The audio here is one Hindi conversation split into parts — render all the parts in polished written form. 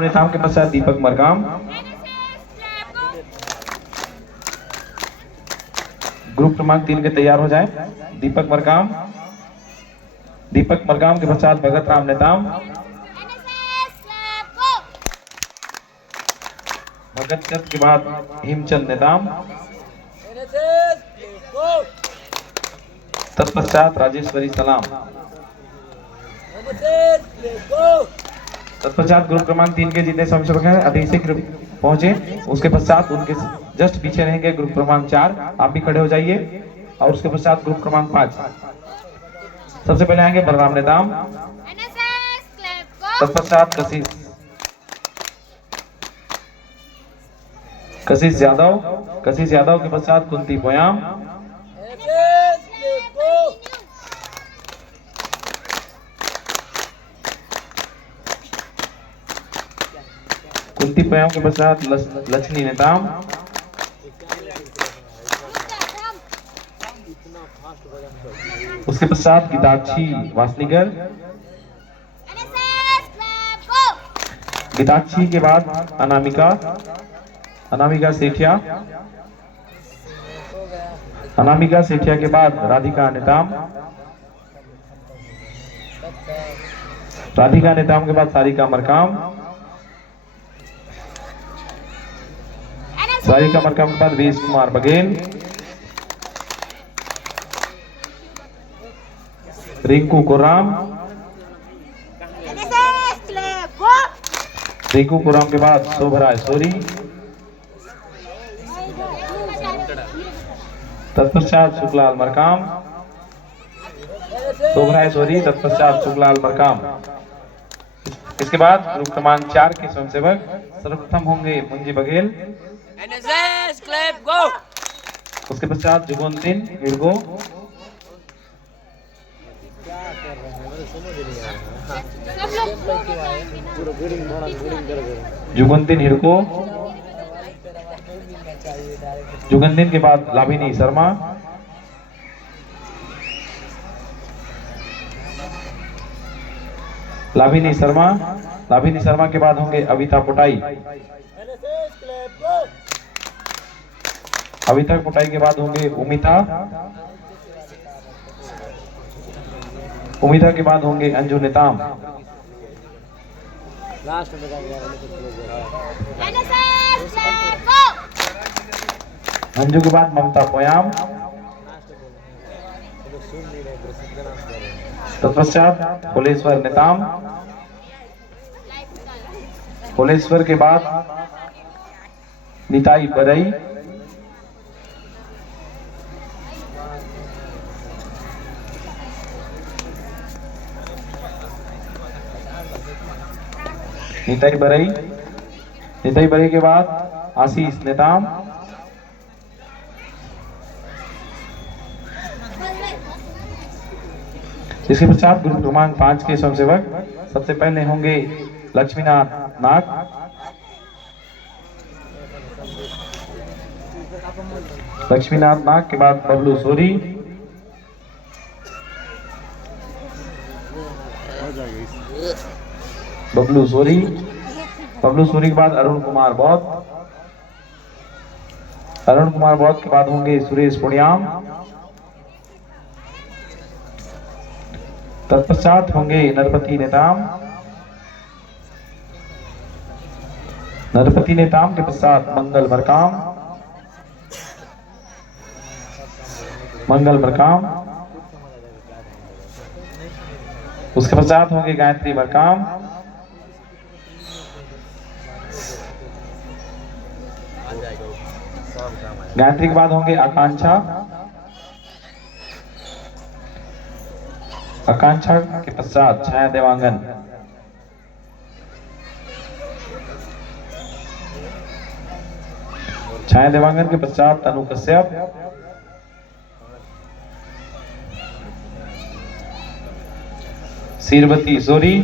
नेताओं के पश्चात दीपक मरकाम। ग्रुप क्रमांक 3 के तैयार हो जाए। दीपक मरकाम के पश्चात भगत राम नेताम। भगत चंद के बाद हिमचंद नेताम। तत्पश्चात राजेश्वरी सलाम। तत्पश्चात ग्रुप क्रमांक 3 के जितने स्वयंसेवक हैं अति शीघ्र पहुंचे। उसके पश्चात उनके जस्ट पीछे रहेंगे ग्रुप क्रमांक 4, आप भी खड़े हो जाइए। और उसके पश्चात ग्रुप क्रमांक 5। सबसे पहले आएंगे बलराम नेताम, तत्पश्चात कशिश यादव के पश्चात कुंती पोयाम। कुंती पोयाम के पश्चात लक्ष्मी नेताम। उसके पश्चात गीताक्षी वासनीकर। गीताक्षी के बाद अनामिका सेठिया। अनामिका सेठिया के बाद राधिका नेताम। राधिका नेताम के बाद सारिका मरकाम। सारिका मरकाम के बाद वीस कुमार बघेल। रिंकू कुराम। रिंकू कुराम के बाद शोभराय सोरी। तत्पश्चात शुक्लाल मरकाम। शोभराय सोरी तत्पश्चात शुक्लाल मरकाम। इसके बाद ग्रुप क्रमांक 4 के स्वयंसेवक सर्वप्रथम होंगे मुंजी बघेल। उसके पश्चात जुगुंतिन हिड़गो। जुगंतिन के बाद लाभिनी शर्मा। लाभिनी शर्मा के बाद होंगे अविता पुटाई। अविता पुटाई के बाद होंगे उमिता के बाद होंगे अंजू नेताम। अंजू के बाद ममता पोयाम। तत्पश्चात भोलेश्वर नेताम। भोलेश्वर के बाद निताई बरई। निताई बरई के बाद आशीष नेताम। इसके पश्चात ग्रुप क्रमांक 5 के स्वयंसेवक सबसे पहले होंगे लक्ष्मीनाथ नाग। लक्ष्मीनाथ नाग के बाद बबलू सोरी। बबलू सोरी के बाद अरुण कुमार बौद्ध के बाद होंगे सुरेश पुण्याम। तत्पश्चात होंगे नरपति नेताम के पश्चात मंगल मरकाम। उसके पश्चात होंगे गायत्री मरकाम। गायत्री के बाद होंगे आकांक्षा के पश्चात छाया देवांगन। के पश्चात तनु कश्यप। शीरवती सोरी।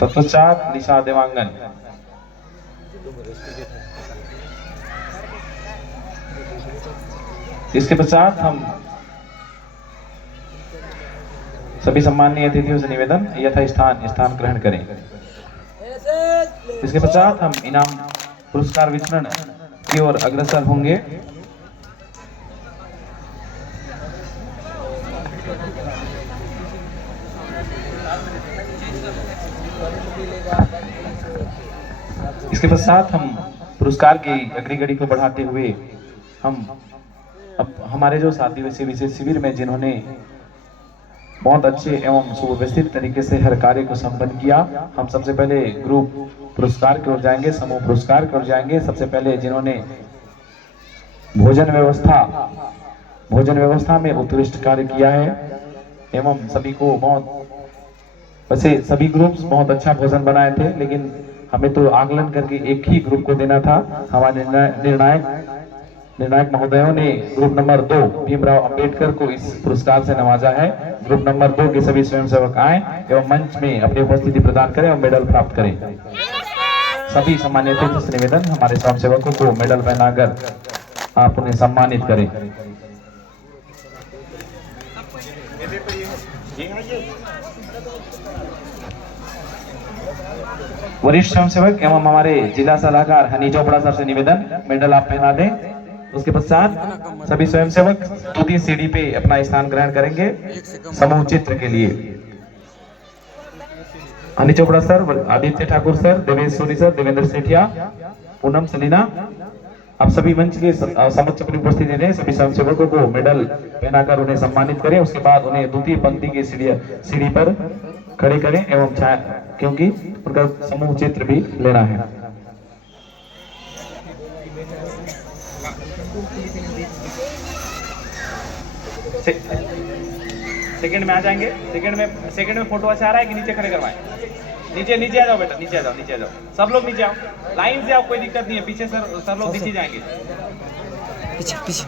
तत्पश्चात निशा देवांगन। इसके पश्चात हम सभी सम्माननीय अतिथियों से निवेदन यथा स्थान ग्रहण करें। इसके पश्चात हम इनाम पुरस्कार वितरण की ओर अग्रसर होंगे। इसके पश्चात हम पुरस्कार की अगली घड़ी को बढ़ाते हुए हम अब हमारे जो 7 दिवसीय विशेष शिविर में जिन्होंने बहुत अच्छे एवं सुव्यवस्थित तरीके से हर कार्य को संपन्न किया, हम सबसे पहले ग्रुप पुरस्कार की ओर जाएंगे, समूह पुरस्कार की ओर जाएंगे। सबसे पहले जिन्होंने भोजन व्यवस्था में उत्कृष्ट कार्य किया है एवं सभी को वैसे सभी ग्रुप्स बहुत अच्छा भोजन बनाए थे, लेकिन हमें तो आकलन करके एक ही ग्रुप को देना था। हमारे निर्णायक महोदयों ने ग्रुप नंबर 2 भीमराव अंबेडकर को इस पुरस्कार से नवाजा है। ग्रुप नंबर 2 के सभी स्वयंसेवक आए एवं मंच में अपनी उपस्थिति प्रदान करें और मेडल प्राप्त करें। सभी सम्मानित अतिथि से निवेदन, हमारे स्वयंसेवकों को मेडल पहनाकर आप उन्हें सम्मानित करें। वरिष्ठ स्वयंसेवक एवं हमारे जिला सलाहकार हनी चोपड़ा सर से निवेदन, मेडल आप पहना दें। उसके पश्चात सभी स्वयंसेवक द्वितीय सीढ़ी पे अपना स्थान ग्रहण करेंगे समूह चित्र के लिए। Honey Chopra sir, Aditya Thakur sir, Devesh Soni sir, Devendra Sethia, Poonam Salina, आप सभी मंच के समक्ष अपनी उपस्थिति दें। सभी स्वयंसेवकों को मेडल पहनाकर उन्हें सम्मानित करें। उसके बाद उन्हें द्वितीय पंक्ति की सीढ़ी पर खड़े करें एवं क्योंकि उनका समूह चित्र भी लेना है। सेकंड में आ जाएंगे। सेकंड में फोटो अच्छा आ रहा है कि नीचे खड़े करवाएं? नीचे आ जाओ बेटा, नीचे आ जाओ, सब लोग नीचे आओ, लाइन से आओ, कोई दिक्कत नहीं है। पीछे सर लोग नीचे जाएंगे। पीछे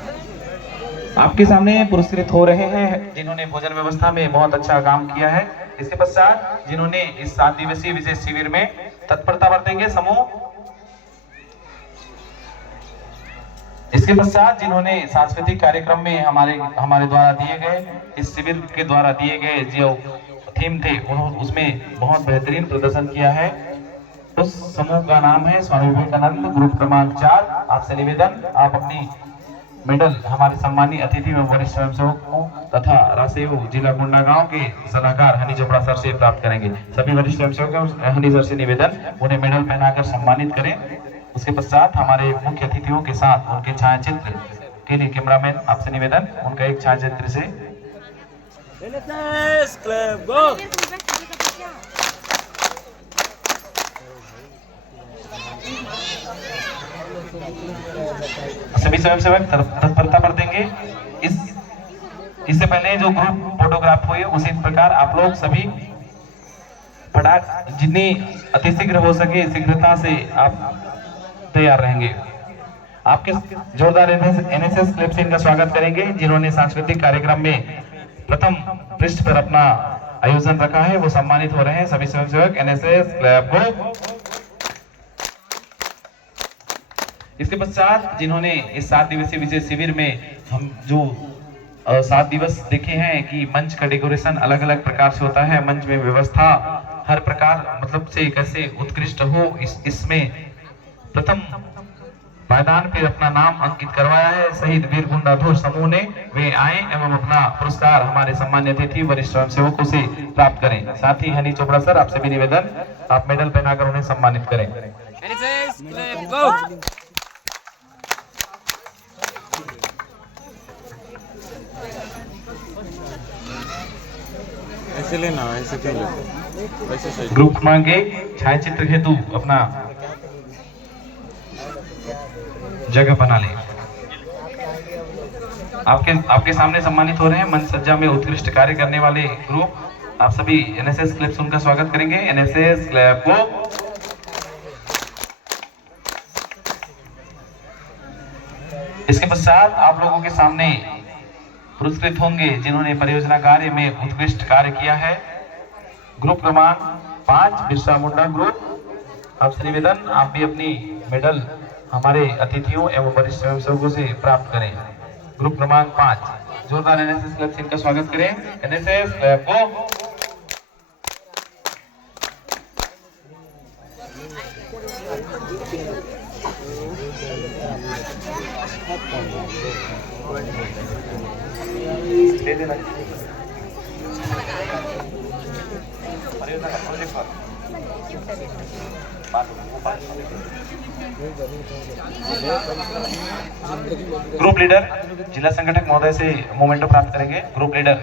आपके सामने पुरस्कृत हो रहे हैं जिन्होंने भोजन व्यवस्था में बहुत अच्छा काम किया है। इसके पश्चात जिन्होंने इस 7 दिवसीय विशेष शिविर में तत्परता बरतेंगे समूह। इसके पश्चात जिन्होंने सांस्कृतिक कार्यक्रम में हमारे द्वारा दिए गए, इस शिविर के द्वारा दिए गए जो थीम थे उसमें बहुत बेहतरीन प्रदर्शन किया है, उस समूह का नाम है स्वामी विवेकानंद, ग्रुप क्रमांक 4। आपसे निवेदन, आप अपनी मेडल हमारे सम्मानित अतिथि एवं वरिष्ठ स्वयंसेवकों तथा रासेव जिला गुंडागांव के सलाहकार हनी चोपड़ा सर से प्राप्त करेंगे। सभी वरिष्ठ स्वयंसेवकों हनी सर से निवेदन, उन्हें मेडल पहनाकर सम्मानित करें। उसके पश्चात हमारे मुख्य अतिथियों के साथ उनके छायाचित्र के लिए कैमरामैन आपसे निवेदन, उनका एक छायाचित्र से सभी स्वयंसेवक तत्परता पर देंगे। इससे पहले जो ग्रुप फोटोग्राफ हुई उसी प्रकार आप लोग सभी फटाक जितनी अतिशीघ्र हो सके शीघ्रता से आप तैयार रहेंगे। आपके जोरदार एनएसएस क्लब से इनका स्वागत करेंगे जिन्होंने सांस्कृतिक कार्यक्रम में प्रथम पृष्ठ पर अपना आयोजन रखा है, वो सम्मानित हो रहे हैं। सभी स्वयंसेवक एनएसएस क्लब को। इसके पश्चात जिन्होंने इस 7 दिवसीय विशेष शिविर में हम जो 7 दिवस देखे हैं कि मंच का डेकोरेशन अलग अलग प्रकार से होता है, मंच में व्यवस्था हर प्रकार मतलब से कैसे उत्कृष्ट हो, इसमें प्रथम मैदान पे अपना नाम अंकित करवाया है शहीद वीर गुंडाधुर समूह ने। वे आए एवं अपना पुरस्कार हमारे सम्मान्य अतिथि वरिष्ठ स्वयंसेवकों से प्राप्त करें। साथ ही हनी चोपड़ा सर, आपसे भी निवेदन, आप मेडल पहनाकर उन्हें सम्मानित करें। ऐसे लेना, ऐसे क्यों लेते? वैसे सही। ग्रुप मांगे छायाचित्र हेतु अपना जगह बना ले। आपके सामने सम्मानित हो रहे हैं मंच सज्जा में उत्कृष्ट कार्य करने वाले ग्रुप। आप सभी एनएसएस क्लब से उनका स्वागत करेंगे। एनएसएस क्लब को। इसके पश्चात आप लोगों के सामने पुरस्कृत होंगे जिन्होंने परियोजना कार्य में उत्कृष्ट कार्य किया है। ग्रुप क्रमांक 5 बिरसा मुंडा ग्रुप। आपसे निवेदन, आप भी अपनी मेडल हमारे अतिथियों एवं वरिष्ठ स्वयंसेवकों से प्राप्त करें। ग्रुप क्रमांक 5। जोरदार एनएसएस क्लब से इनका स्वागत करें। एनएसएस क्लब को दे देना। ग्रुप लीडर जिला संगठक महोदय से मोमेंटो प्राप्त करेंगे। ग्रुप लीडर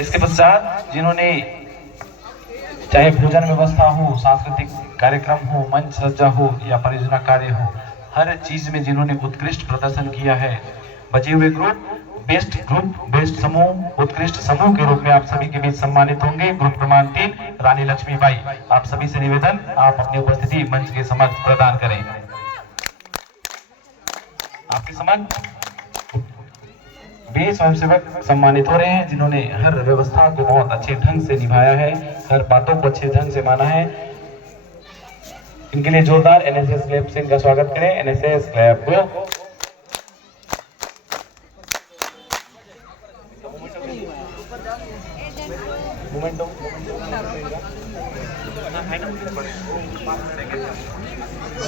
इसके पश्चात जिन्होंने चाहे भोजन व्यवस्था हो, सांस्कृतिक कार्यक्रम हो, मंच सज्जा हो या परियोजना कार्य हो, हर चीज में जिन्होंने उत्कृष्ट प्रदर्शन किया है, बचे हुए ग्रुप बेस्ट समूह उत्कृष्ट समूह के रूप में आप सभी के बीच सम्मानित होंगे। ग्रुप क्रमांक 3 रानी लक्ष्मीबाई। आप सभी से निवेदन, आप अपनी उपस्थिति मंच के समक्ष प्रदान करें। आपके समक्ष वे स्वयंसेवक सम्मानित हो रहे हैं जिन्होंने हर व्यवस्था को बहुत अच्छे ढंग से निभाया है, हर बातों को अच्छे ढंग से माना है। इनके लिए जोरदार एनएसएस क्लब से इनका स्वागत करें। एनएसएस क्लब को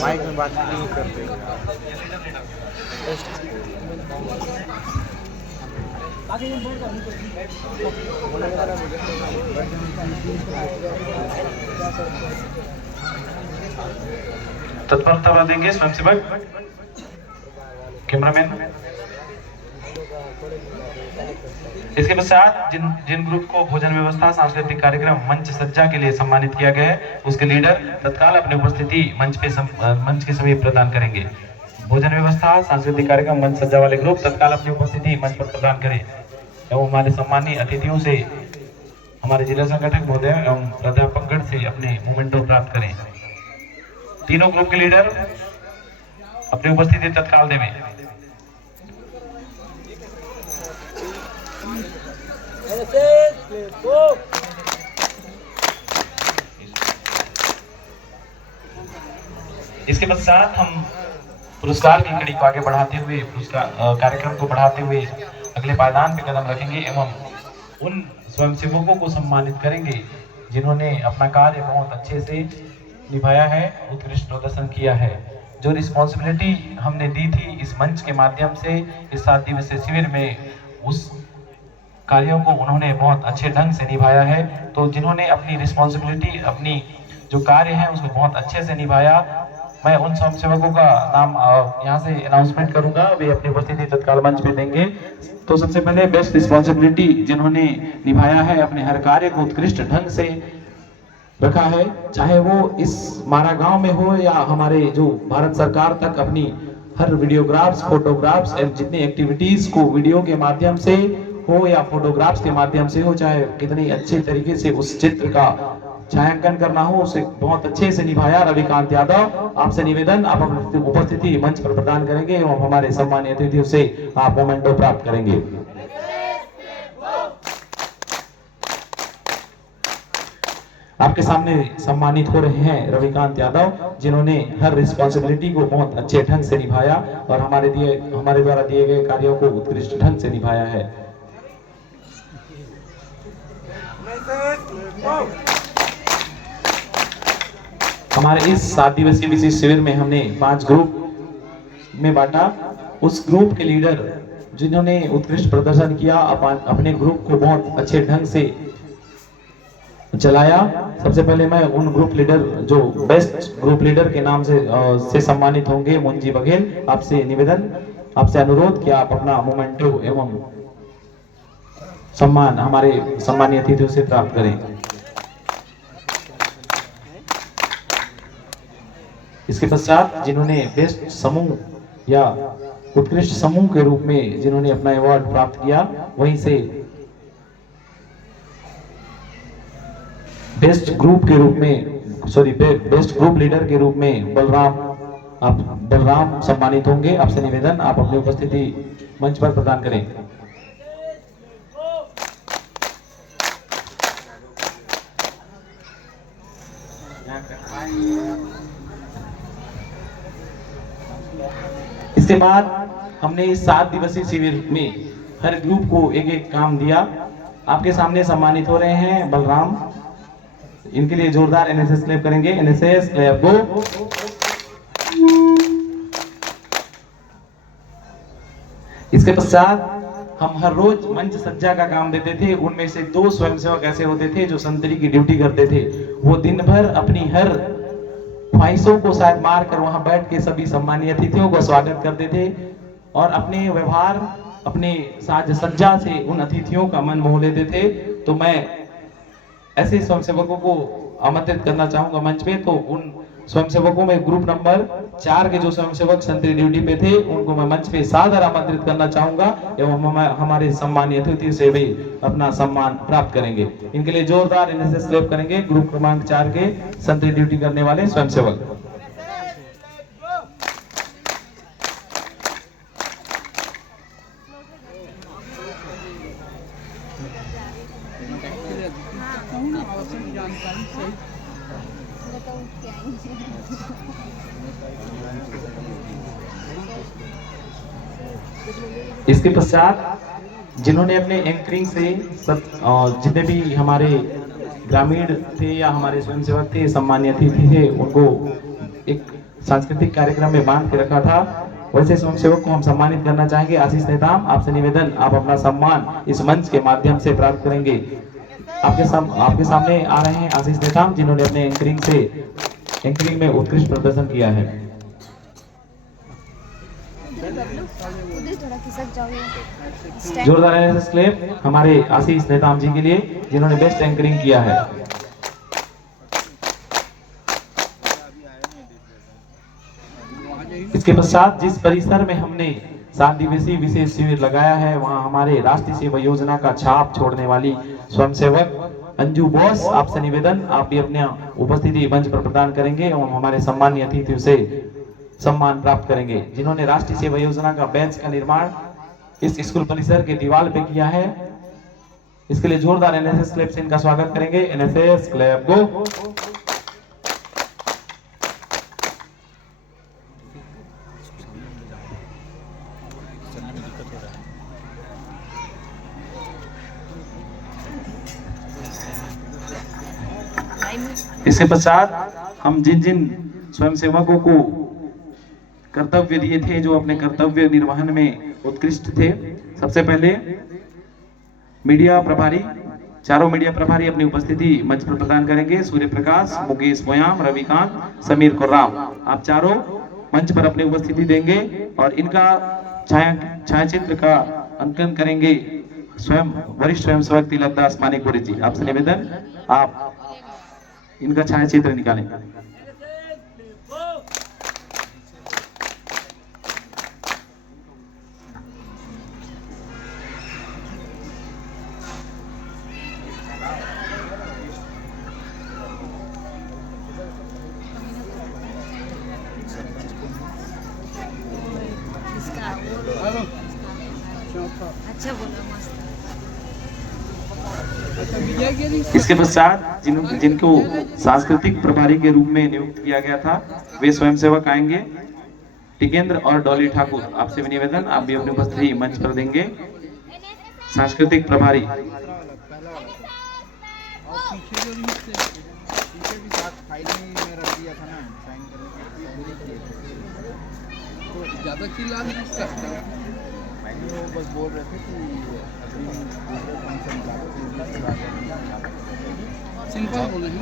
माइक में बात नहीं करते। तत्परता देंगे स्वयंसेवक कैमरामैन। इसके पश्चात जिन ग्रुप को भोजन व्यवस्था, सांस्कृतिक कार्यक्रम, मंच सज्जा के लिए सम्मानित किया गया है, उसके लीडर तत्काल अपनी उपस्थिति मंच के सभी प्रदान करेंगे। भोजन व्यवस्था, सांस्कृतिक कार्यक्रम, मंच सज्जा वाले ग्रुप तत्काल अपनी उपस्थिति मंच पर प्रदान करें एवं हमारे सम्मानीय अतिथियों से, हमारे जिला संगठक महोदय एवं प्राध्यापक गण से अपने मोमेंटो प्राप्त करें। तीनों ग्रुप के लीडर अपनी उपस्थिति तत्काल देवें। इसके पश्चात हम पुरस्कार की कड़ी को आगे बढ़ाते हुए, पुरस्कार कार्यक्रम को बढ़ाते हुए अगले पायदान पे कदम रखेंगे एवं उन स्वयंसेवकों को सम्मानित करेंगे जिन्होंने अपना कार्य बहुत अच्छे से निभाया है, उत्कृष्ट प्रदर्शन किया है। जो रिस्पॉन्सिबिलिटी हमने दी थी इस मंच के माध्यम से इस 7 दिवसीय शिविर में, उस कार्यों को उन्होंने बहुत अच्छे ढंग से निभाया है। तो जिन्होंने अपनी रिस्पॉन्सिबिलिटी, अपनी जो कार्य है उसको बहुत अच्छे से निभाया, मैं उन स्वयंसेवकों का नाम यहाँ से अनाउंसमेंट करूंगा, वे अपनी उपस्थिति तत्काल मंच पे देंगे। तो सबसे पहले बेस्ट रिस्पॉन्सिबिलिटी जिन्होंने निभाया है, अपने हर कार्य को उत्कृष्ट ढंग से रखा है, चाहे वो इस मारा गांव में हो या हमारे जो भारत सरकार तक अपनी हर वीडियोग्राफ्स, फोटोग्राफ्स एवं जितनी एक्टिविटीज को वीडियो के माध्यम से हो या फोटोग्राफ्स के माध्यम से हो, चाहे कितनी अच्छे तरीके से उस चित्र का छायांकन करना हो, उसे बहुत अच्छे से निभाया रविकांत यादव। आपसे निवेदन, आप अपनी उपस्थिति मंच पर प्रदान करेंगे एवं हमारे सम्मानीय अतिथियों से आप मोमेंटो प्राप्त करेंगे। आपके सामने सम्मानित हो रहे हैं रविकांत यादव, जिन्होंने हर रिस्पॉन्सिबिलिटी को बहुत अच्छे ढंग से निभाया और हमारे द्वारा दिए गए कार्यों को उत्कृष्ट ढंग से निभाया है। हमारे इस 7 दिवसीय विशेष शिविर में हमने 5 ग्रुप में बांटा। उस ग्रुप के लीडर जिन्होंने उत्कृष्ट प्रदर्शन किया, अपने ग्रुप को बहुत अच्छे ढंग से चलाया। सबसे पहले मैं उन ग्रुप लीडर जो बेस्ट ग्रुप लीडर के नाम से सम्मानित होंगे, मुंजी बघेल। आपसे निवेदन, आपसे अनुरोध कि आप अपना मोमेंटो एवं सम्मान हमारे सम्मानीय अतिथियों से प्राप्त करें। इसके पश्चात जिन्होंने बेस्ट समूह या उत्कृष्ट समूह के रूप में जिन्होंने अपना अवार्ड प्राप्त किया, वहीं से बेस्ट ग्रुप के रूप में बेस्ट ग्रुप लीडर के रूप में बलराम सम्मानित होंगे। आपसे निवेदन आप अपनी उपस्थिति मंच पर प्रदान करें। इसके बाद हमने इस 7 दिवसीय शिविर में हर ग्रुप को एक एक काम दिया। आपके सामने सम्मानित हो रहे हैं बलराम, इनके लिए जोरदार एनएसएस क्लैप करेंगे। एनएसएस क्लैप गो। इसके पश्चात हम हर रोज मंच सज्जा का काम देते थे। उनमें से 2 स्वयंसेवक ऐसे होते थे जो संतरी की ड्यूटी करते थे। वो दिन भर अपनी हर ख्वाहिशों को शायद मार कर वहां बैठ के सभी सम्मानीय अतिथियों का स्वागत करते थे और अपने व्यवहार, अपने साज सज्जा से उन अतिथियों का मन मोह लेते थे। तो मैं ऐसे स्वयंसेवकों को आमंत्रित करना चाहूंगा मंच पे। तो उन स्वयंसेवकों में ग्रुप नंबर 4 के जो स्वयंसेवक संतरी ड्यूटी पे थे उनको मैं मंच पे सादर आमंत्रित करना चाहूंगा एवं हमारे सम्मानीय अतिथि से भी अपना सम्मान प्राप्त करेंगे। इनके लिए जोरदार एनएसएस क्लैप करेंगे ग्रुप क्रमांक 4 के संतरी ड्यूटी करने वाले स्वयंसेवक। इसके पश्चात जिन्होंने अपने एंकरिंग से जितने भी हमारे ग्रामीण थे या हमारे स्वयंसेवक थे, सम्मानीय अतिथि थे, उनको एक सांस्कृतिक कार्यक्रम में बांध के रखा था, वैसे स्वयंसेवक को हम सम्मानित करना चाहेंगे। आशीष नेताम, आपसे निवेदन आप अपना सम्मान इस मंच के माध्यम से प्राप्त करेंगे। आपके सामने आ रहे हैं आशीष नेताम, जिन्होंने अपने एंकरिंग में उत्कृष्ट प्रदर्शन किया है। जोरदार एनएसएस क्लैप हमारे आशीष नेताम जी के लिए, जिन्होंने बेस्ट एंकरिंग किया है। इसके पश्चात जिस परिसर में हमने 7 दिवसीय विशेष शिविर लगाया है, वहां हमारे राष्ट्रीय सेवा योजना का छाप छोड़ने वाली स्वयंसेवक अंजू बॉस, आपसे निवेदन आप भी अपने उपस्थिति मंच पर प्रदान करेंगे एवं हमारे सम्मानीय अतिथियों से सम्मान प्राप्त करेंगे, जिन्होंने राष्ट्रीय सेवा योजना का बेंच का निर्माण इस स्कूल परिसर के दीवार पे किया है। इसके लिए जोरदार एनएसएस क्लैप से इनका स्वागत करेंगे। एनएसएस क्लैप गो। इसके पश्चात हम जिन स्वयंसेवकों को कर्तव्य दिए थे, जो अपने कर्तव्य निर्वहन में उत्कृष्ट थे, सबसे पहले मीडिया प्रभारी, चारों मीडिया प्रभारी अपनी उपस्थिति मंच पर प्रदान करेंगे। सूर्य प्रकाश, मुकेश बोयाम, रविकांत, समीर कुर्राम, आप चारों मंच पर अपनी उपस्थिति देंगे और इनका छायाचित्र का अंकन करेंगे स्वयं वरिष्ठ स्वयंसेवक तिलकदास मानिकपुरी जी। आपसे निवेदन आप इनका छायाचित्र निकालें। अच्छा बोला, मस्त। इसके पश्चात जिनको सांस्कृतिक प्रभारी के रूप में नियुक्त किया गया था, वे स्वयंसेवक आएंगे। टिकेंद्र और डॉली ठाकुर, आपसे भी निवेदन आप भी अपनी उपस्थिति मंच पर देंगे। सांस्कृतिक प्रभारी ज्यादा चिल्ला नहीं सकता, मैंने वो बस बोल रहे थे कि सिंपल बोले हैं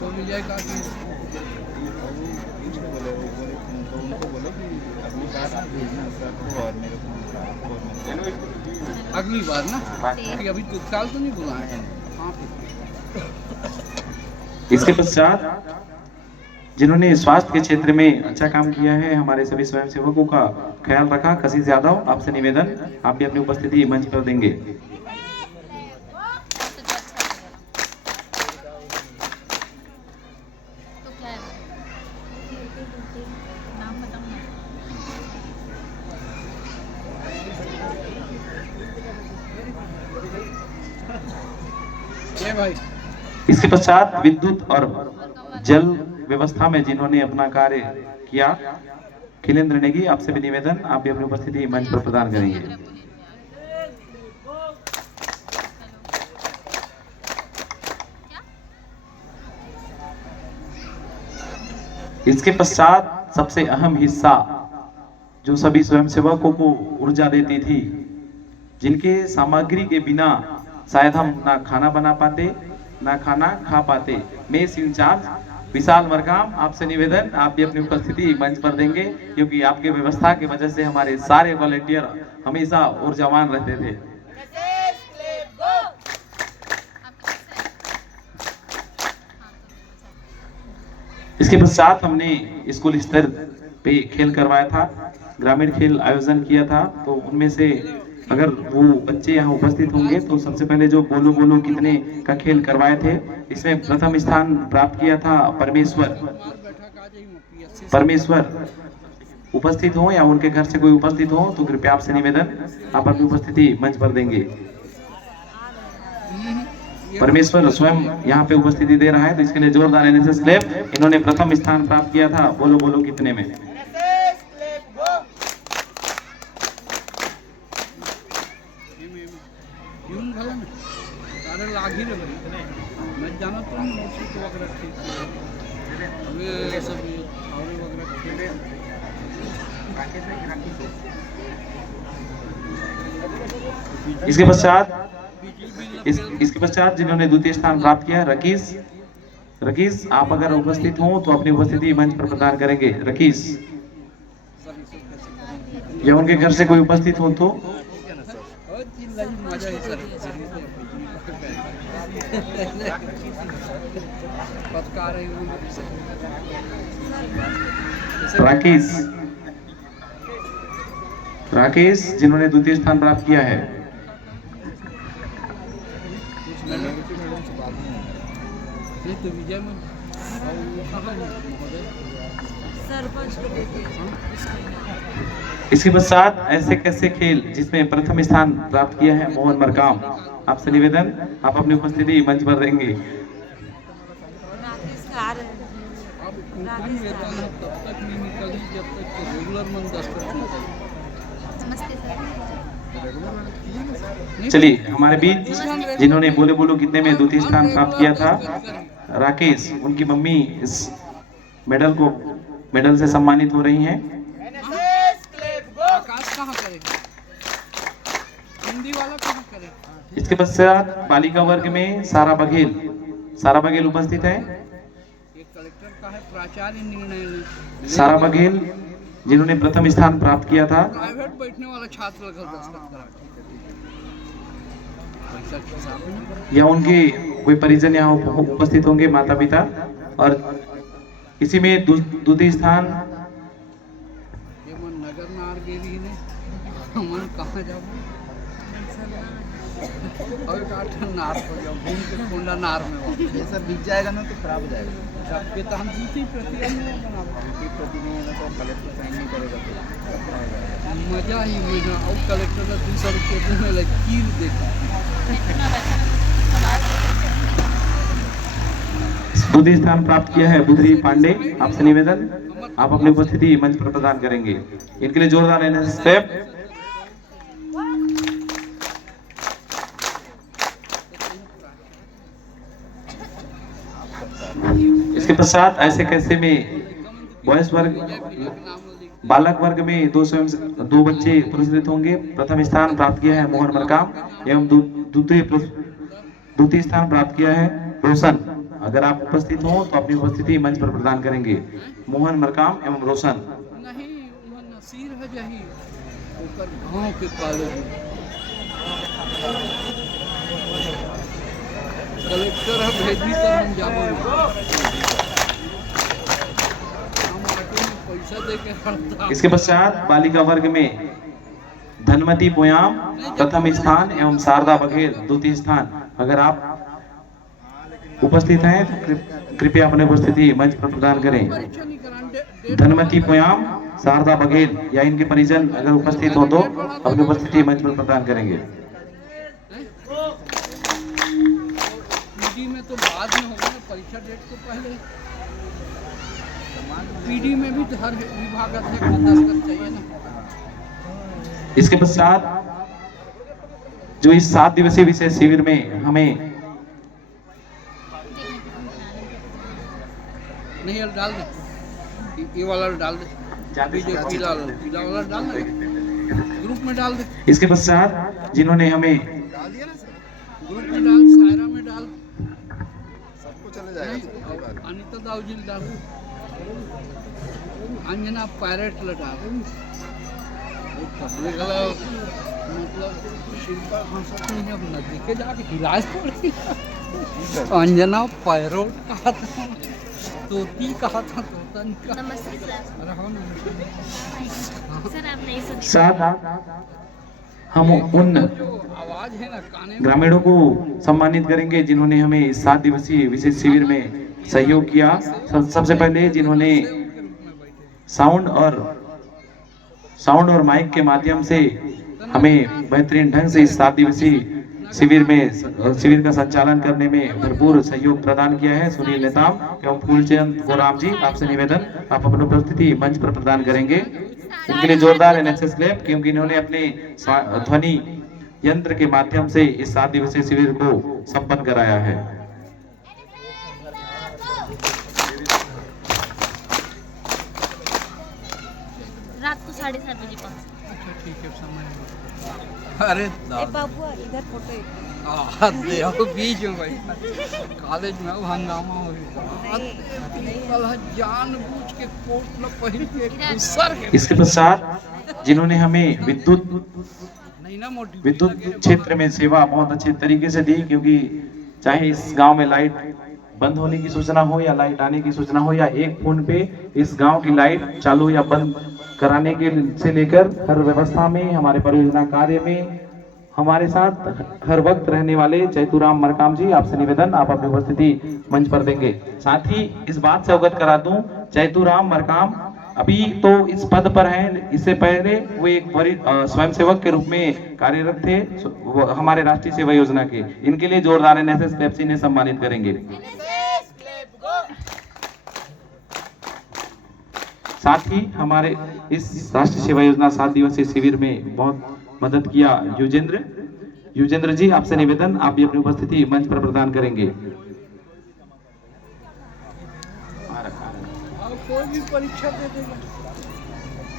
तो मिल जाएगा कि उनको बोले कि अगली बार ना भेजना सबको और मेरे को अगली बार ना, कि अभी तत्काल तो नहीं बुलाए हैं। इसके पश्चात जिन्होंने स्वास्थ्य के क्षेत्र में अच्छा काम किया है, हमारे सभी स्वयंसेवकों का ख्याल रखा, कशिश यादव, आपसे निवेदन आप भी अपनी उपस्थिति मंच पर देंगे। ये भाई इसके पश्चात विद्युत और जल व्यवस्था में जिन्होंने अपना कार्य किया, खिलेंद्र नेगी, आपसे भी निवेदन, आप भी अपनी उपस्थिति मंच पर प्रदान करेंगे। इसके पश्चात सबसे अहम हिस्सा जो सभी स्वयंसेवकों को ऊर्जा देती थी, जिनके सामग्री के बिना शायद हम ना खाना बना पाते ना खाना खा पाते, मेस इंचार्ज विशाल मरकाम, आपसे निवेदन, आप भी अपनी उपस्थिति मंच पर देंगे, क्योंकि आपके व्यवस्था की वजह से हमारे सारे वॉलेंटियर हमेशा ऊर्जावान रहते थे। इसके पश्चात हमने स्कूल स्तर पे खेल करवाया था, ग्रामीण खेल आयोजन किया था, तो उनमें से अगर वो बच्चे यहाँ उपस्थित होंगे तो सबसे पहले जो बोलो बोलो कितने का खेल करवाए थे, इसमें प्रथम स्थान प्राप्त किया था परमेश्वर उपस्थित हो या उनके घर से कोई उपस्थित हो तो कृपया आपसे निवेदन, आप अपनी उपस्थिति मंच पर देंगे। परमेश्वर स्वयं यहाँ पे उपस्थिति दे रहा है, तो इसके लिए जोरदार एनएसएस क्लैप। इन्होंने प्रथम स्थान प्राप्त किया था बोलो बोलो कितने में। मैं जाना तो वगैरह इसके पश्चात जिन्होंने द्वितीय स्थान प्राप्त किया, रकीस, आप अगर उपस्थित हो तो अपनी उपस्थिति मंच पर प्रदान करेंगे। रकीस, या उनके घर से कोई उपस्थित हो तो राकेश जिन्होंने द्वितीय स्थान प्राप्त किया है। इसके पश्चात ऐसे कैसे खेल जिसमें प्रथम स्थान प्राप्त किया है मोहन मरकाम, आपसे निवेदन, आप अपनी उपस्थिति मंच पर देंगे। चलिए, हमारे बीच जिन्होंने बोले बोलो कितने में द्वितीय स्थान प्राप्त किया था, राकेश, उनकी मम्मी इस मेडल से सम्मानित हो रही हैं। इसके पश्चात बालिका वर्ग में सारा बघेल उपस्थित है। कलेक्टर का है प्राचार्य निर्णय सारा बघेल जिन्होंने प्रथम स्थान प्राप्त किया था। प्राइवेट बैठने वाला छात्र या उनके कोई परिजन यहाँ उपस्थित होंगे, माता पिता, और इसी में द्वितीय स्थान नगर नार गेरी ने मन कहाँ जाओ और नार हो जाओ, घूम के कोंडा नार में ये सब बिक जाएगा ना तो खराब हो जाएगा सबके, तो हम दूसरी प्रति नहीं तो कलेक्टर साइन नहीं करेगा तो मजा ही हुई ना। और कलेक्टर का 200 रुपये देने लगे, कील देखा। द्वितीय स्थान प्राप्त किया है बुधरी पांडे, आपसे निवेदन, आप अपनी उपस्थिति मंच पर प्रदान करेंगे। इनके लिए जोरदार एनएसएस स्टेप। इसके पश्चात ऐसे कैसे में बॉयज वर्ग बालक वर्ग में दो बच्चे पुरस्कृत होंगे। प्रथम स्थान प्राप्त किया है मोहन मरकाम एवं द्वितीय स्थान प्राप्त किया है रोशन। अगर आप उपस्थित हो तो अपनी उपस्थिति मंच पर प्रदान करेंगे। मोहन मरकाम एवं रोशन। नहीं नसीर है जही ऊपर गांव के कॉलेज कलेक्टर है, भेजी तो हम जाबो पैसा दे के। इसके पश्चात बालिका वर्ग में धनमती पोयाम प्रथम स्थान एवं शारदा बघेल द्वितीय स्थान। अगर आप उपस्थित हैं तो कृपया अपनी उपस्थिति मंच पर प्रदान करें। धनमती पोयाम, शारदा बघेल या इनके परिजन अगर उपस्थित हो तो अपनी उपस्थिति मंच पर प्रदान करेंगे। तो बाद में होगा ना, परीक्षा डेट तो पहले। पीडी में भी तो हर विभाग अध्यक्ष का दस्तखत चाहिए ना। इसके पश्चात जो इस 7 दिवसीय विशेष शिविर में हमें नहीं, ये डाल दे, ये वाला डाल दे, अभी जो पीला पीला वाला डाल दे, ग्रुप में डाल दे, इसके पश्चात जिन्होंने हमें ग्रुप में डाल, सायरा में डाल, सबको चले जाएगा। अनिता दाऊ जी डाल, अंजना पायरेट डाल, मतलब शिल्पा हंसत नहीं है, अब नदी के जाके हिलाए पड़ी। अंजना पायरोट कहा था, तोती कहा था, तोता निकला। नमस्ते सर। अरे हाँ, सर आप नहीं सुने। साथ हम उन जो आवाज है ना काने में, ग्रामीणों को सम्मानित करेंगे जिन्होंने हमें इस 7 दिवसीय विशेष शिविर में सहयोग किया। सबसे पहले जिन्होंने साउंड और माइक के माध्यम से हमें बेहतरीन ढंग से इस 7 दिवसीय शिविर का संचालन करने में भरपूर सहयोग प्रदान किया है। सुनील नेताम एवं फूलचंद गोराम जी, आपसे निवेदन आप अपनी उपस्थिति मंच पर प्रदान करेंगे। इनके लिए जोरदार एनएसएस क्लैप, क्योंकि इन्होंने अपने ध्वनि यंत्र के माध्यम से इस 7 दिवसीय शिविर को संपन्न कराया है। रात को 7:30 बजे पास। अच्छा ठीक है, समय। अरे बाबू इधर फोटो देखो बीच में भाई, कॉलेज में अब हंगामा हो गया, जानबूझ के कोट न पहन के सर के। इसके पश्चात जिन्होंने हमें विद्युत क्षेत्र में सेवा बहुत अच्छे तरीके से दी, क्योंकि चाहे इस गांव में लाइट बंद होने की सूचना हो या लाइट आने की सूचना हो, या एक फोन पे इस गांव की लाइट चालू या बंद कराने के से लेकर हर व्यवस्था में, हमारे परियोजना कार्य में हमारे साथ हर वक्त रहने वाले चैतुराम मरकाम जी, आपसे निवेदन आप अपनी उपस्थिति मंच पर देंगे। साथ ही इस बात से अवगत करा दूं, चैतुराम मरकाम अभी तो इस पद पर हैं, इससे पहले वो एक स्वयंसेवक के रूप में कार्यरत थे हमारे राष्ट्रीय सेवा योजना के। इनके लिए जोरदार एनएसएस क्लैप ने सम्मानित करेंगे। साथ ही हमारे इस राष्ट्रीय सेवा योजना 7 दिवसीय शिविर में बहुत मदद किया युजेंद्र जी, आपसे निवेदन आप भी अपनी उपस्थिति मंच पर प्रदान करेंगे। कोई भी परीक्षा दे देगा,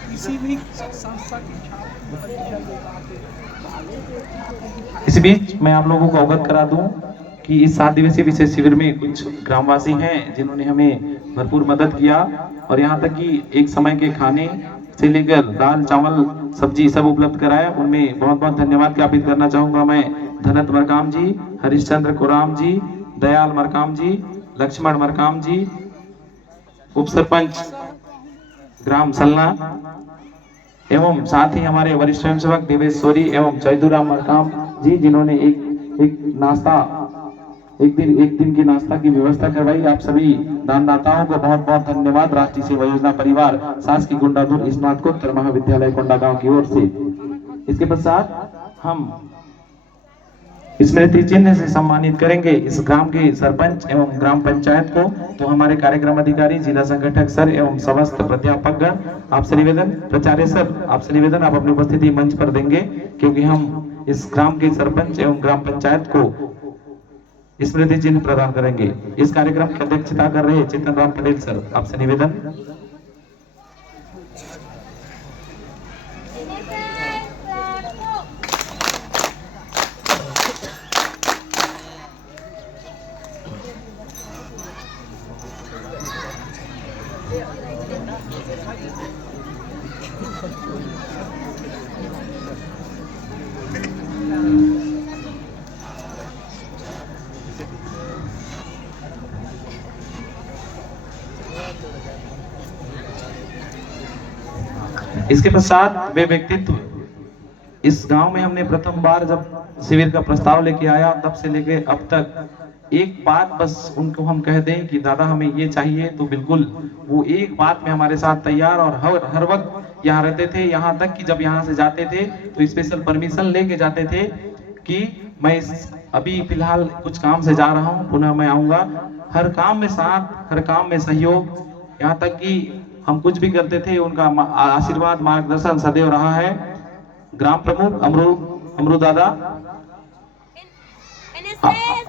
किसी भी संस्था की छात्र परीक्षा देगा। इस बीच मैं आप लोगों को अवगत करा दूं कि इस 7 दिवसीय विशेष शिविर में कुछ ग्रामवासी हैं जिन्होंने हमें भरपूर मदद किया, और यहाँ तक कि एक समय के खाने से लेकर दाल चावल सब्जी सब उपलब्ध कराया। उनमें बहुत बहुत धन्यवाद ज्ञापित करना चाहूंगा मैं धनत मरकाम जी, हरिश्चंद्र कोराम जी, दयाल मरकाम जी, लक्ष्मण मरकाम जी, उप सरपंच ग्राम सलना, एवं साथ ही हमारे वरिष्ठ स्वयंसेवक देवेश सोरी एवं चैतुराम मरकाम जी, जिन्होंने एक दिन की नाश्ता की व्यवस्था करवाई। आप सभी दानदाताओं को बहुत बहुत धन्यवाद। राष्ट्रीय सेवा योजना परिवार शासकीय गुंडाधुर स्नातकोत्तर महाविद्यालय कोंडागांव की ओर से। इसके पश्चात हम स्मृति चिन्ह से सम्मानित करेंगे इस ग्राम के सरपंच एवं ग्राम पंचायत को। तो हमारे कार्यक्रम अधिकारी, जिला संगठक सर एवं समस्त प्राध्यापकगण, आपसे निवेदन, प्राचार्य सर आपसे निवेदन आप अपनी उपस्थिति मंच पर देंगे, क्योंकि हम इस ग्राम के सरपंच एवं ग्राम पंचायत को स्मृति चिन्ह प्रदान करेंगे। इस कार्यक्रम की अध्यक्षता कर रहे चेतन राम पटेल सर, आपसे निवेदन। इसके पश्चात वे व्यक्तित्व इस गांव में हमने प्रथम बार जब शिविर का प्रस्ताव लेके आया, तब से लेके अब तक एक बात बस उनको हम कह दें कि दादा हमें ये चाहिए, तो बिल्कुल वो एक बात में हमारे साथ तैयार और हर वक्त यहाँ रहते थे। यहाँ तक कि जब यहाँ से जाते थे तो स्पेशल परमिशन लेके जाते थे कि मैं इस अभी फिलहाल कुछ काम से जा रहा हूँ, पुनः मैं आऊंगा। हर काम में साथ, हर काम में सहयोग, यहाँ तक कि हम कुछ भी करते थे उनका आशीर्वाद मार्गदर्शन सदैव रहा है। ग्राम प्रमुख अमरू दादा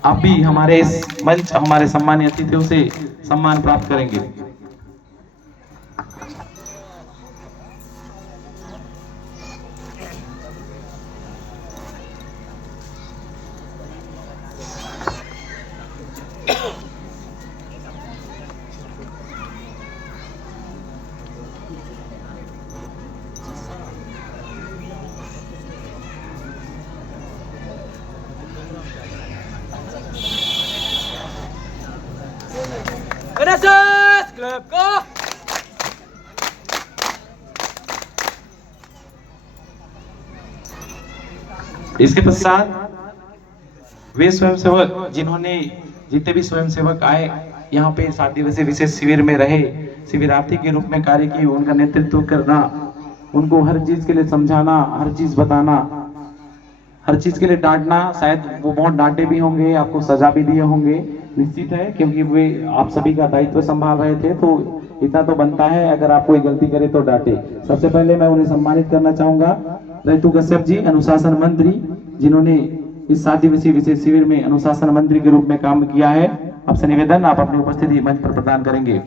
आप भी हमारे इस मंच, हमारे सम्मानीय अतिथियों से सम्मान प्राप्त करेंगे। क्लब को इसके पश्चात वे स्वयंसेवक जिन्होंने, जितने भी स्वयंसेवक आए यहाँ पे 7 दिवसीय विशेष शिविर में रहे, शिविरार्थी के रूप में कार्य किए, उनका नेतृत्व करना, उनको हर चीज के लिए समझाना, हर चीज बताना, हर चीज के लिए डांटना, शायद वो बहुत डांटे भी होंगे, आपको सजा भी दिए होंगे, निश्चित है, क्योंकि वे आप सभी का दायित्व संभाल रहे थे, तो इतना तो बनता है अगर आप कोई गलती करे तो डांटे। सबसे पहले मैं उन्हें सम्मानित करना चाहूंगा, रैतू कश्यप जी, अनुशासन मंत्री, जिन्होंने इस 7 दिवसीय विशेष शिविर में अनुशासन मंत्री के रूप में काम किया है। आपसे निवेदन, आप अपनी उपस्थिति मंच पर प्रदान करेंगे।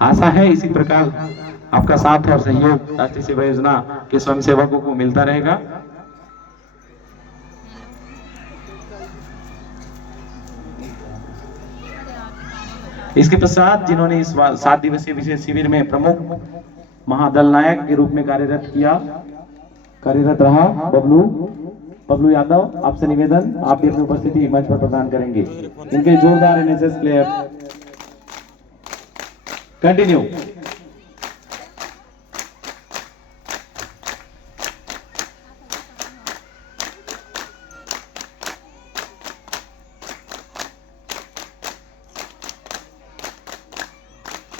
आशा है इसी प्रकार आपका साथ और सहयोग राष्ट्रीय सेवा योजना के स्वयंसेवकों को मिलता रहेगा। इसके पश्चात जिन्होंने इस 7 दिवसीय विशेष शिविर में प्रमुख महादल नायक के रूप में कार्यरत रहा, बबलू यादव, आपसे निवेदन, आप भी अपनी उपस्थिति मंच पर प्रदान करेंगे। इनके जोरदार एनएसएस क्लैप। कंटिन्यू।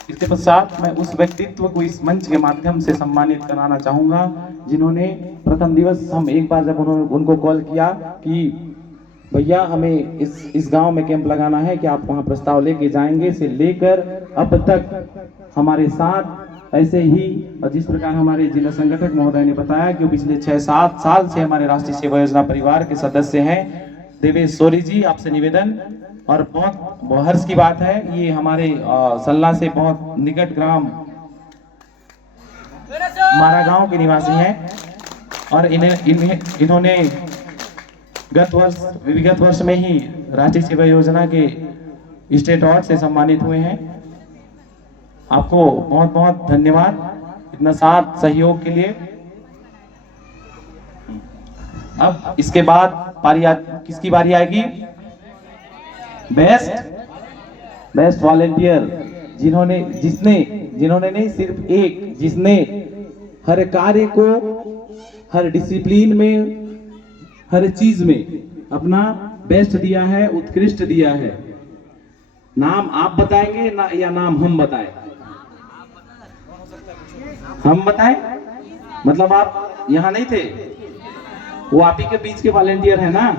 इसके पश्चात मैं उस व्यक्तित्व को इस मंच के माध्यम से सम्मानित कराना चाहूंगा जिन्होंने प्रथम दिवस, हम एक बार जब उन्होंने उनको कॉल किया कि भैया हमें इस गांव में कैंप लगाना है कि आप वहां प्रस्ताव लेके जाएंगे, से लेकर अब तक हमारे साथ ऐसे ही, और जिस प्रकार हमारे जिला संगठक महोदय ने बताया कि पिछले 6-7 साल से हमारे राष्ट्रीय सेवा योजना परिवार के सदस्य हैं। देवेश सोरी जी, आपसे निवेदन, और बहुत हर्ष की बात है, ये हमारे सल्ला से बहुत निकट ग्राम मारा गांव के निवासी हैं, और इन्होंने विगत वर्ष में ही राष्ट्रीय सेवा योजना के स्टेट अवार्ड से सम्मानित हुए हैं। आपको बहुत बहुत धन्यवाद इतना साथ सहयोग के लिए। अब इसके बाद किसकी बारी आएगी? बेस्ट वॉलेंटियर, जिन्होंने नहीं, सिर्फ एक, जिसने हर कार्य को, हर डिसिप्लिन में, हर चीज में अपना बेस्ट दिया है, उत्कृष्ट दिया है। नाम आप बताएंगे ना, या नाम हम बताएं? हम बताएं, मतलब आप यहाँ नहीं थे, वो आप ही के बीच के वॉलेंटियर है ना।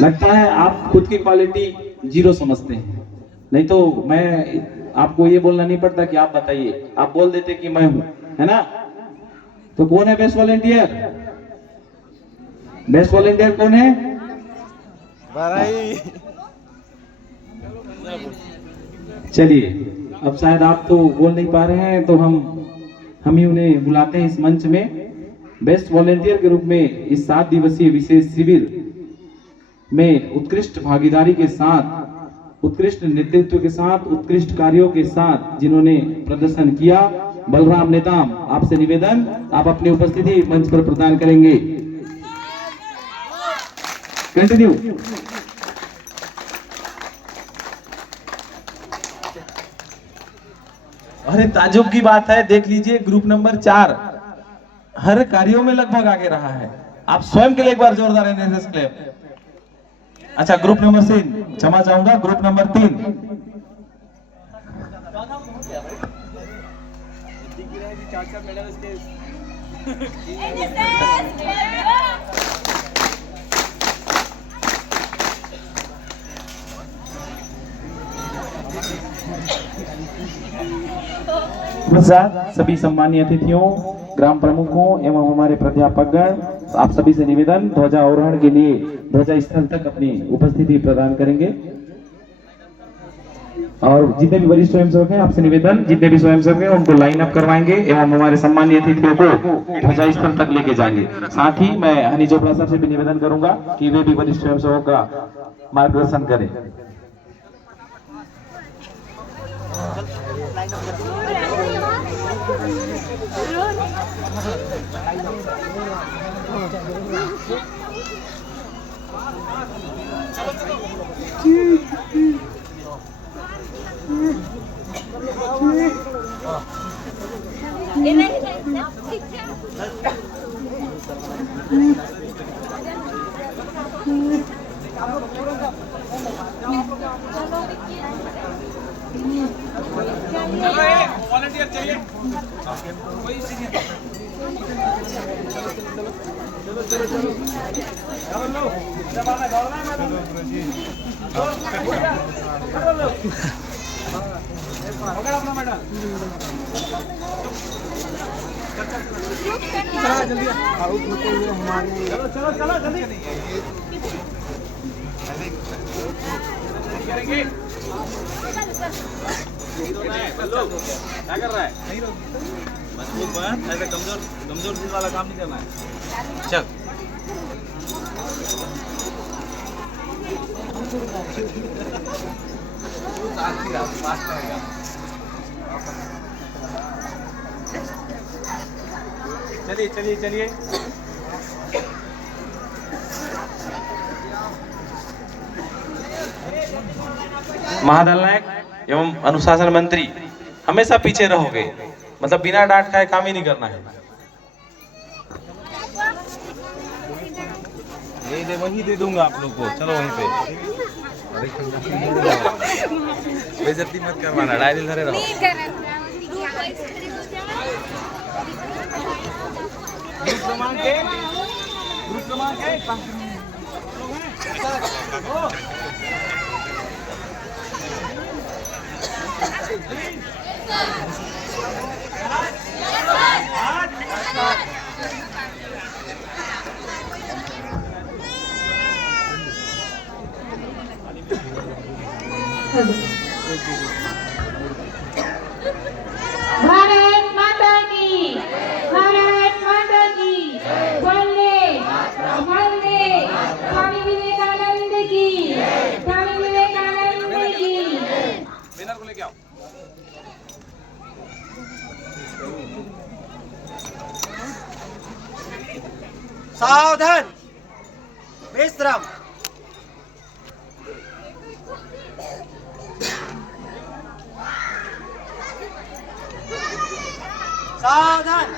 लगता है आप खुद की क्वालिटी 0 समझते हैं, नहीं तो मैं आपको ये बोलना नहीं पड़ता कि आप बताइए, आप बोल देते कि मैं हूं, है ना। तो कौन है बेस्ट वॉलेंटियर? बेस्ट वॉलेंटियर कौन है? चलिए, अब शायद आप तो बोल नहीं पा रहे हैं, तो हम ही उन्हें बुलाते हैं इस मंच में। बेस्ट वॉलेंटियर के रूप में इस 7 दिवसीय विशेष शिविर में उत्कृष्ट भागीदारी के साथ, उत्कृष्ट नेतृत्व के साथ, उत्कृष्ट कार्यों के साथ जिन्होंने प्रदर्शन किया, बलराम नेताम, आपसे निवेदन, आप अपनी उपस्थिति मंच पर प्रदान करेंगे। कंटिन्यू। अरे ताजुब की बात है, देख लीजिए ग्रुप नंबर 4 हर कार्यों में लगभग आगे रहा है। आप स्वयं के लिए एक बार जोरदार एनएसएस क्लैप। अच्छा, ग्रुप नंबर 3, क्षमा चाहूंगा, ग्रुप नंबर 3 चाचा मेडल इसके सभी सम्मानीय अतिथियों, ग्राम प्रमुखों एवं हमारे प्राध्यापकगण, आप सभी से निवेदन, ध्वजारोहण के लिए ध्वजा स्थल तक अपनी उपस्थिति प्रदान करेंगे। और जितने भी वरिष्ठ स्वयंसेवक हैं, आपसे निवेदन, जितने भी स्वयंसेवक हैं उनको लाइन अप करवाएंगे एवं हमारे सम्मानीय अतिथियों को ध्वजा स्थल तक लेके जाएंगे। साथ ही मैं हनी चोपड़ा साहब से भी निवेदन करूंगा कि वे भी वरिष्ठ स्वयंसेवक का मार्गदर्शन करें। वॉलंटियर चाहिए कोई सीनियर जल्दी आउट होते हुए हमारे चलो चलो जल्दी करेंगे। क्या कर रहा है? मजबूत बन, ऐसे कमजोर दिल वाला काम नहीं करना है। चल चलिए चलिए चलिए। महादल नायक एवं अनुशासन मंत्री हमेशा पीछे रहोगे, मतलब बिना डांट खाए काम ही नहीं करना है। ये दे वही दे दूंगा आप लोग को, चलो वहीं पे। बेइज्जती मत करवाना, डायरी धरे रहो। ग्रुप क्रमांक एक भारत माता की, भारत माता की, वंदे वंदे, स्वामी विवेकानंद की, स्वामी विवेकानंद की। बैनर को लेके आओ। सावधान, विश्राम। सावधान,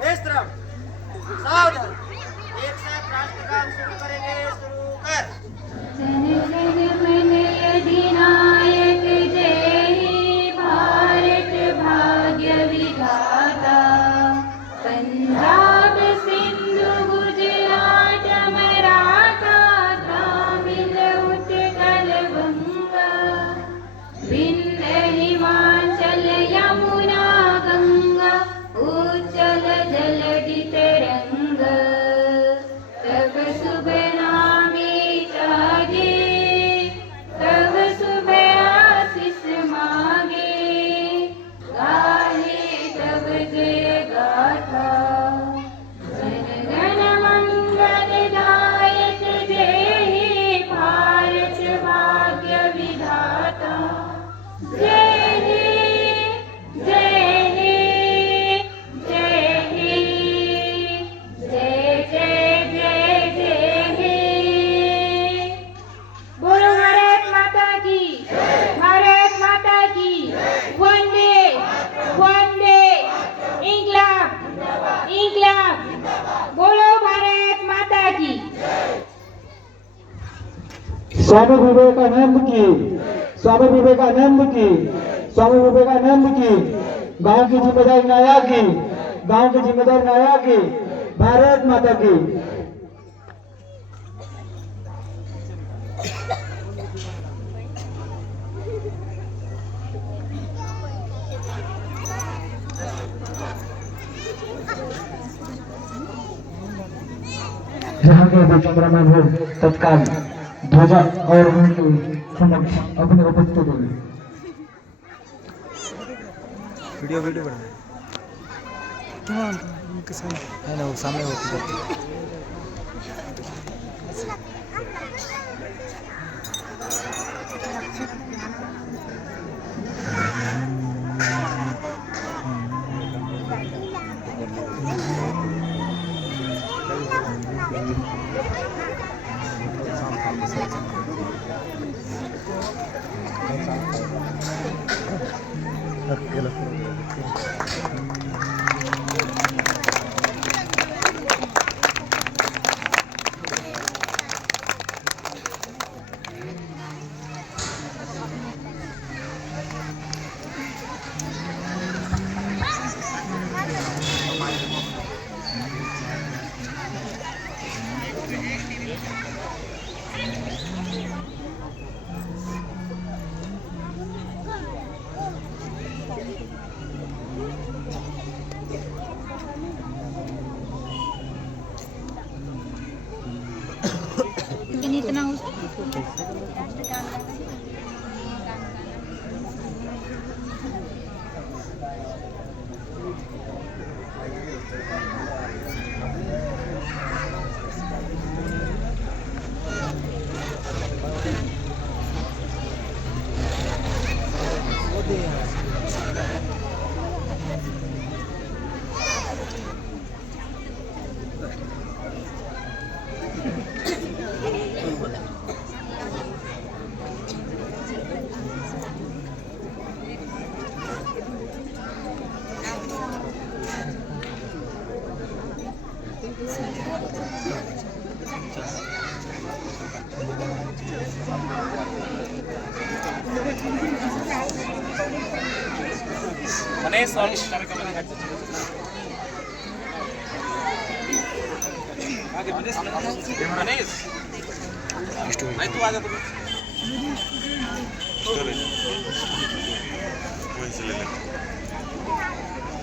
विश्राम, सावधान। एक साथ राष्ट्रगान शुरू करेंगे, शुरू कर। जन गण मन अधिनायक जय हे भारत भाग्य विधाता, पंजाब सिंधु गुजरात मराठा तमिल उत्कल बंगा, विंध्य हिमाचल यमुना गंगा, उच्चल जलधि तरंग, तब शुभ नामे जागे, तब शुभ आशीष मांगे, गाहे तब जय गाथा। जन गण मंगल दायक जय हे भारत भाग्य विधाता, जय हे जय हे जय हे, जय जय जय जय हे। बोलो भारत माता की, भारत माता की, वंदे वंदे, इंकलाब इंकलाब। बोलो भारत माता की। स्वामी विवेकानंद की, स्वामी विवेकानंद की, स्वामी विवेकानंद की। गांव की जिम्मेदारी नाया की, गांव की जिम्मेदारी नाया की। भारत माता की। जहाँ के भी कैमरामैन हो तत्काल ध्वजा और उनके समक्ष अपने उपस्थित हो। वीडियो वीडियो बना है ना, वो सामने होती जाती है। इतना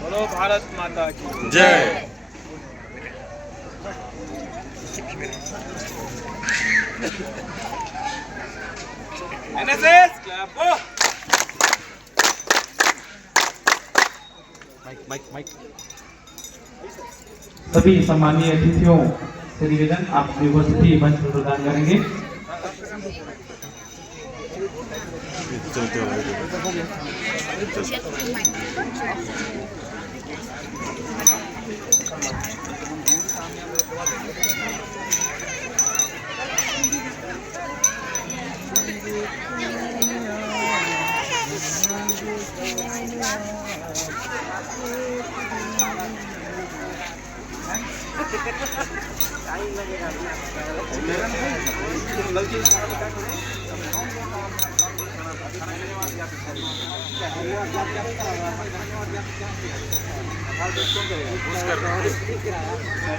बोलो भारत माता की जय। एनएसएस क्लब को सभी सम्मानीय अतिथियों से निवेदन, आप अपनी उपस्थिति मंच पर प्रदान करेंगे। चलते